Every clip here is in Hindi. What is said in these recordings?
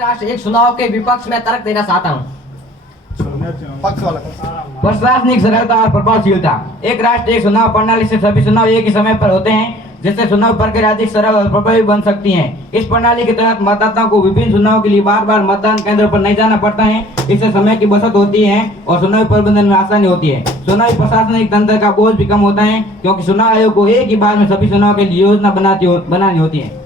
राष्ट्र एक चुनाव के विपक्ष में तर्क देना चाहता हूँ। प्रशासनिक सरलता और प्रभावशीलता। एक राष्ट्र एक चुनाव प्रणाली से सभी चुनाव एक ही समय पर होते हैं, जिससे चुनाव प्रक्रिया अधिक सरल और प्रभावी बन सकती है। इस प्रणाली के तहत मतदाताओं को विभिन्न चुनाव के लिए बार बार मतदान केंद्र पर नहीं जाना पड़ता है। इससे समय की बचत होती है और चुनावी प्रबंधन में आसानी होती है। चुनावी प्रशासनिक तंत्र का बोझ भी कम होता है, क्योंकि चुनाव आयोग को एक ही बार में सभी चुनाव के लिए योजना बनानी होती है।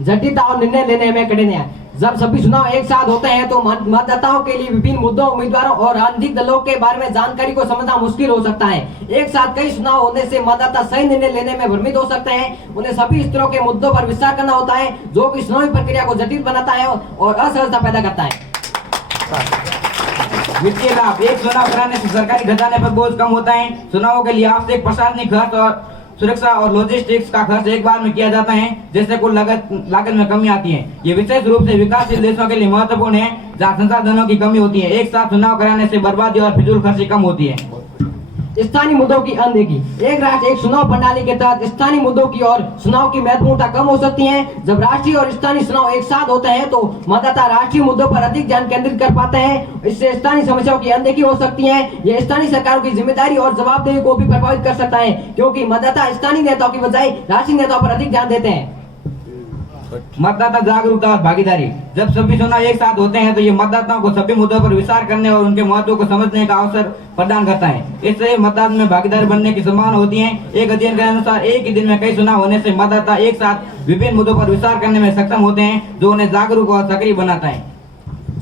जटिलता और निर्णय लेने में कठिनाइयां। जब सभी चुनाव एक साथ होते हैं तो मतदाताओं के लिए विभिन्न मुद्दों, उम्मीदवारों और राजनीतिक दलों के बारे में जानकारी को समझना मुश्किल हो सकता है। एक साथ कई चुनाव होने से मतदाता सही निर्णय लेने में भ्रमित हो सकते हैं। उन्हें सभी स्तरों के मुद्दों पर विचार करना होता है, जो कि चुनावी प्रक्रिया को जटिल बनाता है और असहजता पैदा करता है। वित्तीय लाभ। एक चुनाव कराने से सरकारी खजाने पर बोझ कम होता है। चुनावों के लिए आवश्यक प्रशासनिक खर्च और सुरक्षा और लॉजिस्टिक्स का खर्च एक बार में किया जाता है, जिससे कुल लागत में कमी आती है। ये विशेष रूप से विकासशील देशों के लिए महत्वपूर्ण है, जहाँ संसाधनों की कमी होती है। एक साथ चुनाव कराने से बर्बादी और फिजूल खर्ची कम होती है। स्थानीय मुद्दों की अनदेखी। एक राष्ट्र एक चुनाव प्रणाली के तहत स्थानीय मुद्दों की और चुनाव की महत्वपूर्णता कम हो सकती है। जब राष्ट्रीय और स्थानीय चुनाव एक साथ होते हैं तो मतदाता राष्ट्रीय मुद्दों पर अधिक ध्यान केंद्रित कर पाते हैं। इससे स्थानीय समस्याओं की अनदेखी हो सकती है। यह स्थानीय सरकारों की जिम्मेदारी और जवाबदेही को भी प्रभावित कर सकता है, क्योंकि मतदाता स्थानीय नेताओं की बजाय राष्ट्रीय नेताओं पर अधिक ध्यान देते हैं। मतदाता जागरूकता और भागीदारी। जब सभी चुनाव एक साथ होते हैं तो ये मतदाताओं को सभी मुद्दों पर विचार करने और उनके महत्व को समझने का अवसर प्रदान करता है। इससे मतदान में भागीदार बनने की संभावना होती है। एक अध्ययन के अनुसार एक ही दिन में कई चुनाव होने से मतदाता एक साथ विभिन्न मुद्दों पर विचार करने में सक्षम होते हैं, जो उन्हें जागरूक और सक्रिय बनाता है।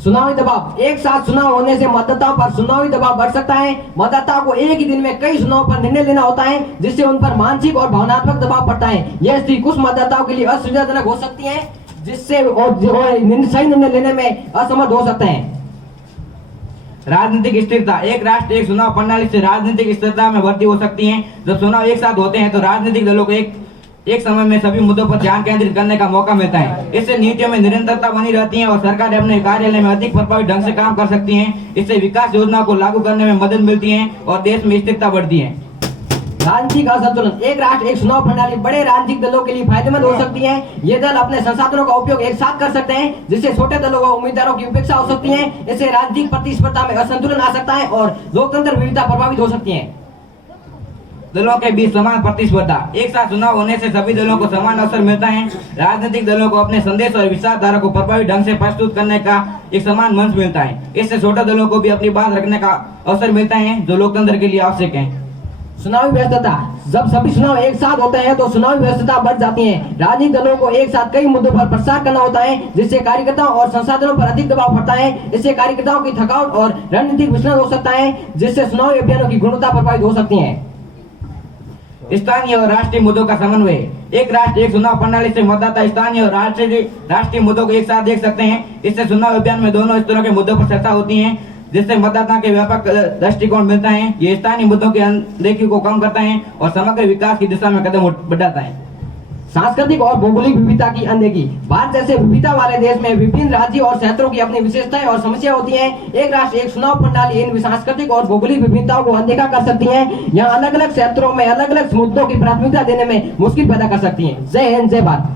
चुनावी दबाव। एक साथ चुनाव होने से मतदाताओं पर चुनावी दबाव बढ़ सकता है। मतदाताओं को एक ही दिन में कई चुनाव पर निर्णय लेना होता है, जिससे उन पर मानसिक और भावनात्मक दबाव पड़ता है। यह स्थिति कुछ मतदाताओं के लिए असुविधाजनक हो सकती है, जिससे सही निर्णय लेने में असमर्थ हो सकते हैं। राजनीतिक स्थिरता। एक राष्ट्र एक चुनाव प्रणाली से राजनीतिक स्थिरता में वृद्धि हो सकती है। जब चुनाव एक साथ होते हैं तो राजनीतिक दलों को एक समय में सभी मुद्दों पर ध्यान केंद्रित करने का मौका मिलता है। इससे नीतियों में निरंतरता बनी रहती है और सरकारें अपने कार्यालय में अधिक प्रभावी ढंग से काम कर सकती हैं। इससे विकास योजनाओं को लागू करने में मदद मिलती है और देश में स्थिरता बढ़ती है। राजनीतिक असंतुलन। एक राष्ट्र एक चुनाव प्रणाली बड़े राजनीतिक दलों के लिए फायदेमंद हो सकती है। ये दल अपने संसाधनों का उपयोग एक साथ कर सकते हैं, जिससे छोटे दलों व उम्मीदवारों की उपेक्षा हो सकती है। इससे राजनीतिक प्रतिस्पर्धा में असंतुलन आ सकता है और लोकतंत्र विविधता प्रभावित हो सकती है। दलों के बीच समान प्रतिस्पर्धा। एक साथ चुनाव होने से सभी दलों को समान अवसर मिलता है। राजनीतिक दलों को अपने संदेश और विचारधारा को प्रभावी ढंग से प्रस्तुत करने का एक समान मंच मिलता है। इससे छोटे दलों को भी अपनी बात रखने का अवसर मिलता है, जो लोकतंत्र के लिए आवश्यक है। चुनावी व्यस्तता। जब सभी चुनाव एक साथ होते हैं तो चुनावी व्यस्तता बढ़ जाती है। राजनीतिक दलों को एक साथ कई मुद्दों पर प्रचार करना होता है, जिससे कार्यकर्ताओं और संसाधनों पर अधिक दबाव पड़ता है। इससे कार्यकर्ताओं की थकावट और रणनीतिक विचलन हो सकता है, जिससे चुनावी अभियानों की गुणवत्ता प्रभावित हो सकती है। स्थानीय और राष्ट्रीय मुद्दों का समन्वय। एक राष्ट्र एक चुनाव प्रणाली से मतदाता स्थानीय और राष्ट्रीय मुद्दों को एक साथ देख सकते हैं। इससे चुनाव अभियान में दोनों स्तरों के मुद्दों पर चर्चा होती है, जिससे मतदाता के व्यापक दृष्टिकोण मिलता है। ये स्थानीय मुद्दों की अनदेखी को कम करता है और समग्र विकास की दिशा में कदम बढ़ाता है। सांस्कृतिक और भौगोलिक विविधता की अनदेखी। भारत जैसे विविधता वाले देश में विभिन्न राज्यों और क्षेत्रों की अपनी विशेषताएं और समस्या होती हैं। एक राष्ट्र एक चुनाव प्रणाली इन सांस्कृतिक और भौगोलिक विभिन्नताओं को अनदेखा कर सकती है। यहाँ अलग अलग क्षेत्रों में अलग अलग मुद्दों की प्राथमिकता देने में मुश्किल पैदा कर सकती है। जय हिंद, जय भारत।